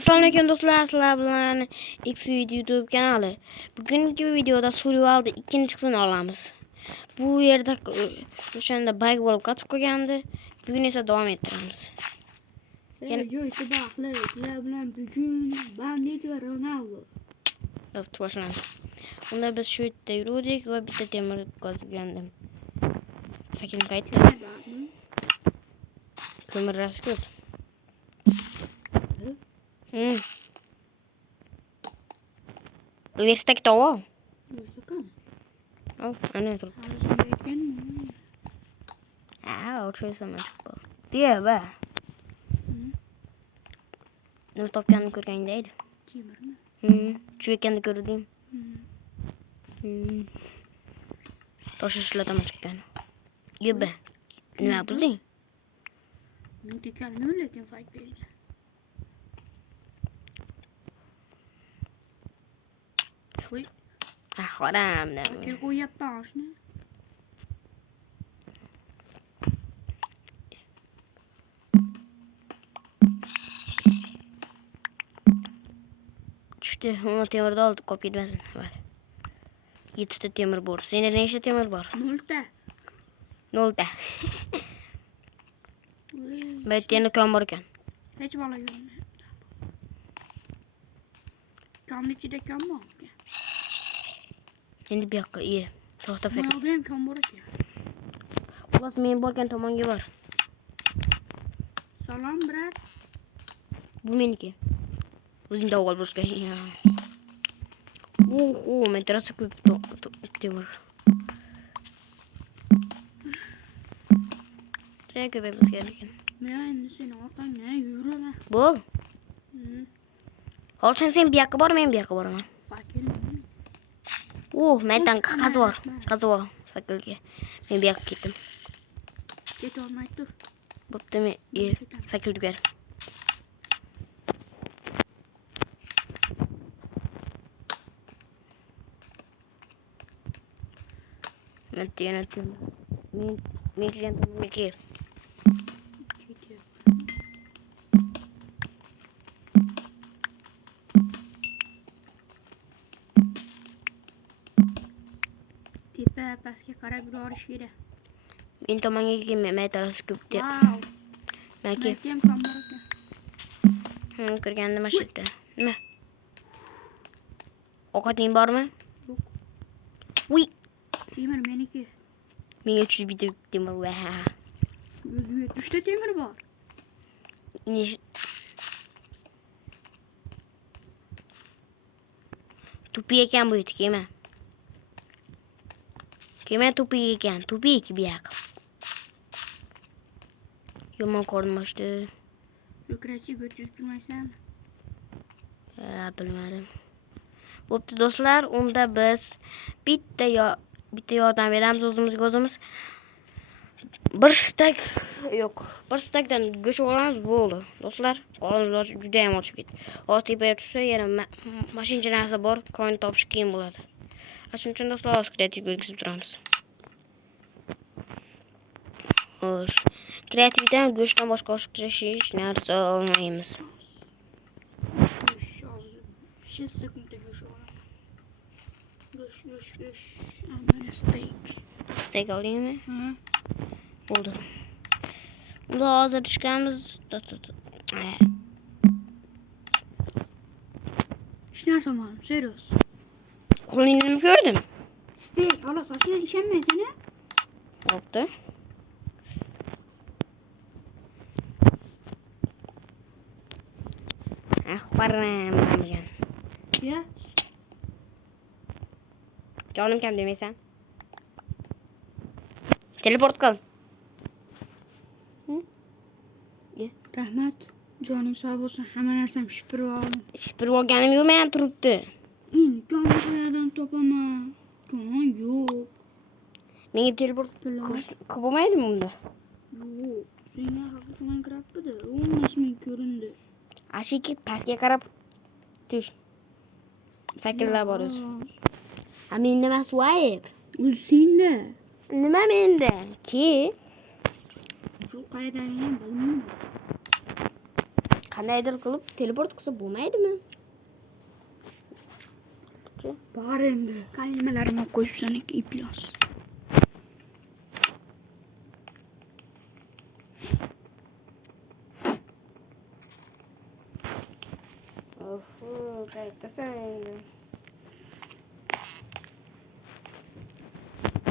Assalomu alaykum do'stlar, sizlar bilan X-Video YouTube kanali. Bugungi videoda Survival'da ikkinchi qismini olamiz. Bu yerda o'shanda bug bo'lib qotib qolgandi. Bugun esa davom ettiramiz. Yo'q, baxtli. Sizlar bilan bugun Bandit va Ronaldo. Bo'pti, boshlaymiz. Unda biz shu yerda yurdik va bitta temir qazgandim. Fakim qaytlar. Ko'mir raskut. Verstak tovo. Oh, ana turibdi. O'chaysan chiqib. Diye ba. Nima topganini ko'rgan deydi. Temirmi? Shu ekanini ko'rdim. Tosh ishlataman chiqqan. Yeba. Nima bulding? Men tekanni lekin fayt bergan. Voy, Xoramda. kel qo'yapman oshni. Tushdi, uni temirda olib qolib ketmasin. Vale. 7 ta temir bor. Senda nechta temir bor? 0 ta. 0 ta. Ben endi kam bor ekan. Hech bola yo'q. Kamni ichida kam bor ekan. Endi bu yoqqa iye. To'xta Bu fakir. yoqda ham kam bor ekan. Xullas men borgan tomonga bor. Salom, brat. Bu meniki. O'zimda avval boshqa. Oho, men terasa ko'p temir. Ko'paymiz kerak. Men endi seni orqangdan yuraman. Bo'l. Olsang sen bu yoqqa bor, men bu yoqqa boraman. Fakir. Mendan qazib bor. Qazib bor fakirga. Men bu yoqqa ketdim. Ketolmay tur. Bo'pti, men fakir tugar. Men tiyenetim. Men klientim mikir. Tepa pastga qarab yurish kerak. Men tomonga kelmay, men tarasi ko'p deb. Wow. Maki. Men ham kam bor ekan. Ko'rgandim mana shu yerda. Nima? Ovqating bormi? Yo'q. Uy, Temir meniki. menga tushib bitta temir va. 3 ta temir bor. Tupi ekan bu yerda, kelma. Kelma tupi ekan, tupi bu yoq. Yomon ko'rdim ochdi. Lukrachiga o'tib turmaysanmi? Bilmadim. Bo'pti do'stlar, unda biz bitta yordam beramiz o'zimizga. Bir stakdan go'sht olamiz bo'ldi. Do'stlar, qo'limiz juda ham ochib ketdi. Hozir tepaga tushsa yana mashincha narsa bor, koin topish qiyin bo'ladi. Shuning uchun do'stlar, hozir kreativ o'tkazib turamiz. Xo'sh, kreativdan go'shtdan boshqa hech narsa olmaymiz. 5 sekundda go'sht olaman. Go'sht. Mana steak. Steak oldingmi? Ha. Bo'ldi. Unda hozir tushganmiz. Hech narsa olmadim, serios. Qo'lingni ko'rdim. Steak, xolos, oshna ishonmaysan a? Bo'pti. Qo'raman degan. Ya, Jonim kam demaysan. Teleport qil. rahmat. Joning sog' bo'lsin. Hamma narsam shipirib oldim. Shipirib olganim yo'q, men turibdi. Endi kameradan topaman. Kon yo'q. Menga teleport qilib bo'lmaydimi unda? Yo'q. Senga haqiqatan kiribdi. 10,000 ko'rindi. Ashiki pastga qarab tush. Fakirlar bor o'zi. Men nima swipe? O'zi senda. Nima menda? Ki? Shu qayerdan bilmayman. qandaydir qilib teleport qilsa bo'lmaydimi? Bor endi. Kalimalarimni qo'yibsan iplos. Oho, qaytasan endi.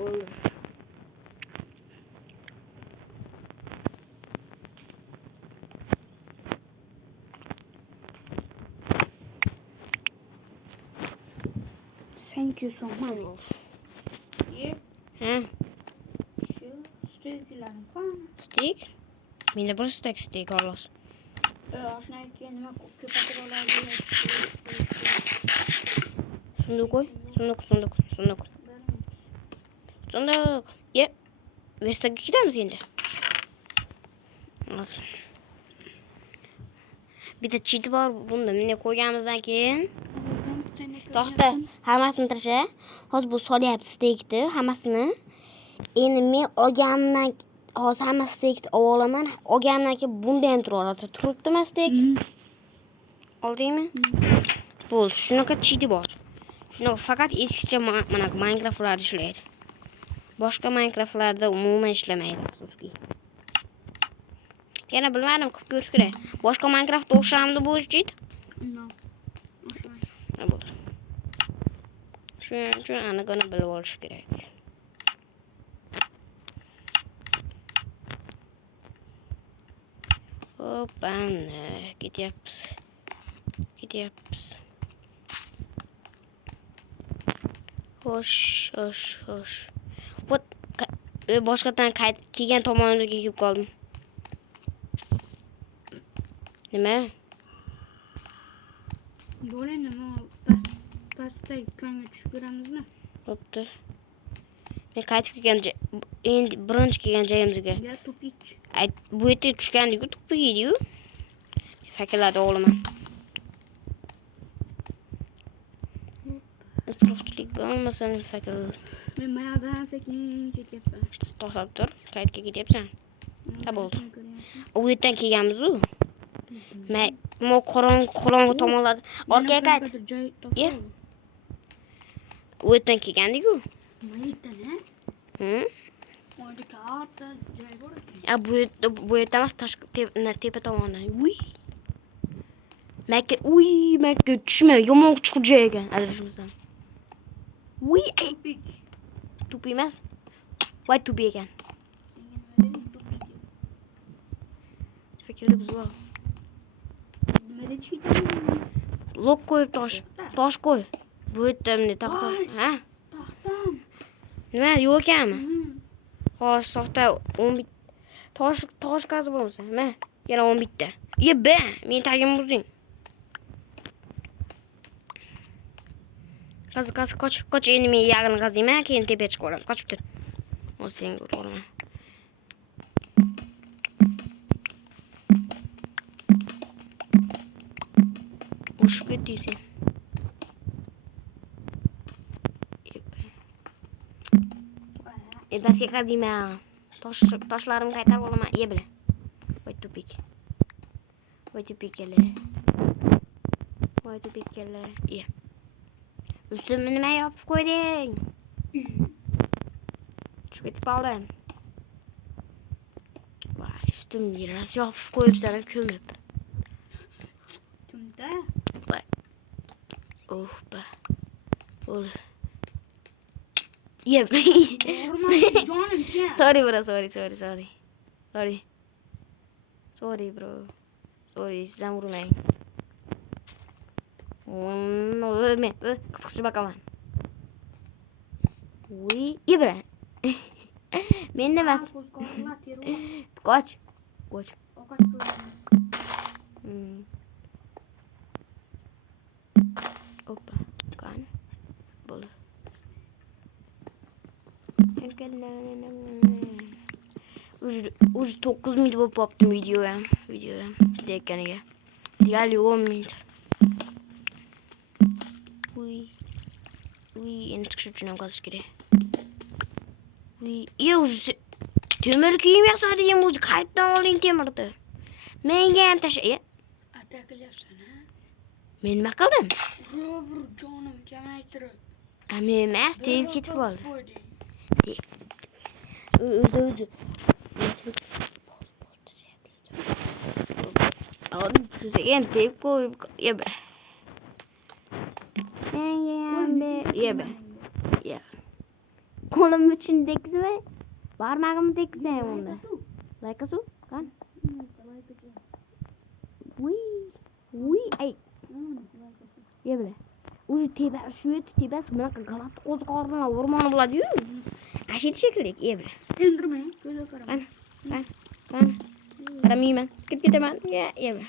Olur. Thank you so much. Ha, Şu stöykülerim falan. steak. Menda bir steak xolos. Oshna keyin nima ko'patib oladi. Sunduq qo'y. Sunduq. Ye. Verstaga ketamiz endi. Nasıl? Bir de cheat bor bunda. Meni qo'yganimizdan keyin to'xta, hammasini tasha. Hozir bu solyapti steakni, hammasini. Endi men olganimdan hozir hamma steakni olaman. Olganimdan keyin bunda ham turadi. Turibdimi steak? Oldingmi? Bo'ldi, shunaqa cheat bor. Shunaqa faqat eskicha mana Minecraftlarda ishlaydi. Boshqa Minecraftlarda umuman ishlamaydi, afsuski. Yana bilmadim, ko'p ko'rish kerak. Boshqa Minecraftda o'xshamdi bu cheat? No. O'xshamaydi. Ha, bo'ldi. Shuning uchun anigani bilib olish kerak. Hoppana, ketyapmiz. Xo'sh. Vot boshqadan kelgan tomonimga kelib qoldim. Nima? Bo'ladi, pastda ko'ngga tushib ko'ramizmi? Bo'pti. Men qaytib kelgan endi birinchi kelgan joyimizga. Ya tupik. Ay, bu yerga tushgandik-ku, tupik edi-yu. Faklada olaman. Isrofchilik bo'lmasin, fakl. Men mayoqdan sekin ketyapman. To'xtab tur, qayerga ketyapsan? Ha, bo'ldi. U yerdan kelganmiz-ku. Men qorong'i tomonlarda orqaga qayt. Ye. U yerdan kelgandik-ku. Mayitdan, ha? Oyda katta joy bor ekan. Ya bu yerdan emas, tepa tomondan. Makka tushma, yomon chiqib joy ekan, adashmasam. Tupik. Tupi emas. Voy tupi ekan. Senga nima dedim tupik deb. Fikrni buzib ol. Nima deyishdi? Lok qo'yib tosh qo'y. Bu yerda meni taxta. Ha? Taxtam. Nima, yo'q ekanmi? Hozir soxta 11 tosh qazib bo'lmasa, nima? Yana 11 ta. Yeba, men tagim buzding. Qoch endi men yag'ini qaziyman, keyin tepaga chiqib olamiz. Qochib tur. O senga urarman. Ushib ketding sen. Pastga qaziyman. Toshlarimni qaytarib olaman. Ye bilan. Voy tupik kela. Ye. Üstümü nima yopib qo'yding? Tushib ketib qoldim. Voy, üstümni biraz yopib qo'yibsan, ko'mib. Tunda. Voy. O'hba. Bo'ldi. Yep. Jonim kel. Sorry bro, sorry. Sorry bro. Sorry, sizdan urmang. Men qisqishib baqaman. Voy, ye bilan. Menda emas. Qoch. Ovqat qo'yamiz. Hoppa. Qani. Bo'ldi. Уже 9 minut bo'lib qolibdi video ham ketayotganiga. Deyarli 10 minut. Endi chiqish uchun ham qazish kerak. Уже temir kiyim yasadiyam o'zi qayerdan oling temirni? Menga ham tasha. deyapsan ha? Men nima qildim? Bir jonim kamaytirib. Men emas, tegib ketib qoldi. qo'ydi. O'zi. Aldım size endi tegib qo'yib yeba. Yeba. Ya. Qo'lim uchun tekizma. Barmog'imni tekizsang unda. Layka suv? Qan? Uy, ay. Yeba. O'zi teba, shu yerda tebasi bunaqa galat qo'zg'orma o'rmoni bo'ladi-yu. Ashit shekilli, yeba. Indirmang, ko'zga qarang. Qani. Qaramayman. Ketib ketaman. Yeba.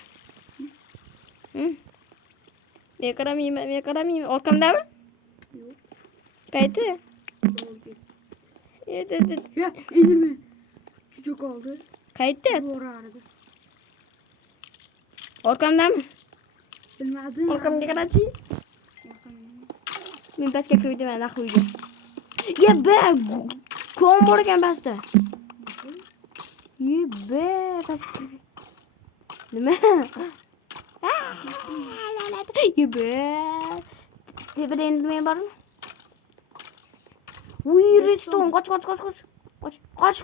Men qaramayman. Orqamdami? Yo'q. Qayta. Ya, indirmang. Juda qoldi. Qayta. Borardi. Orqamdami? Bilmadim. Orqamga qarachi. Men pastga kirib ketaman, nahuyga. Yeba. Kon bor ekan pastda. Yeba, pastga kirib. Nima? Yeba. Tepada endi men bormi? Uy, Redstone, qoch. Qoch.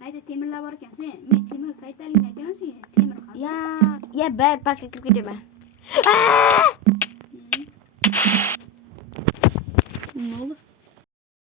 Mayda temirlar bor ekan. Men temir qaytaligini aytaman senga. Temir qazib. Yeba, pastga kirib ketaman. Ne oldu?